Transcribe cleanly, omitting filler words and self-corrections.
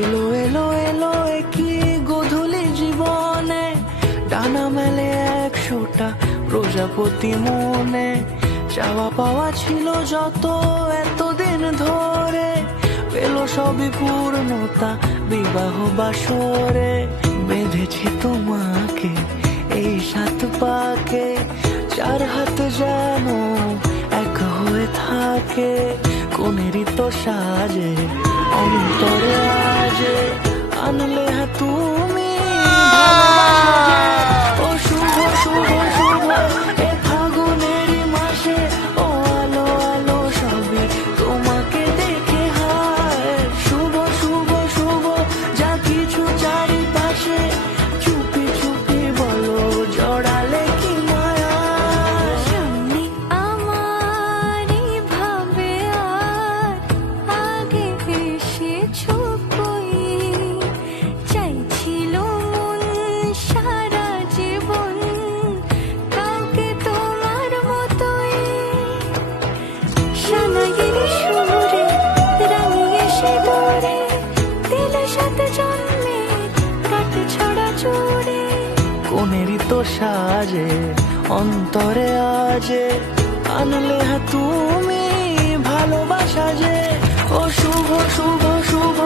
এলো এলো এলো কি গোধূলি জীবনে, ডানা মেলে 100টা প্রজাপতি মনে। চাওয়া পাওয়া ছিল যত এতদিন ধরে, পেল সবই পূর্ণতা বিবাহ বাসরে। বেঁধেছি তোমাকে এই 7 পাকে, 4 হাত যেন এক হয়ে থাকে। কোনেরই তো সাজে অন্তরে আজে, আনলে তুমি ভালোবাসা। ও শুভ শুভ শুভ এ ফাগুনেরই মাসে, ও আলো আলো সবে তোমাকে দেখে হায়। শুভ শুভ শুভ যা কিছু চারিপাশে, চুপি চুপি বলো জড়ালে কি মায়া। সামনে আমার ভাবে আর আগে এসেছো কই, চাইছিল মন সারা জীবন কাউকে তোমার মতোই। সানাইয়ের সুরে রাঙিয়ে সে দরে, দিলে 7 জন্মে কাট ছড়া চড়ে। কোনেরই তো সাজে অন্তরে আজে, আনলে তুমি ভালোবাসা যে। ও শুভ শুভ শুভ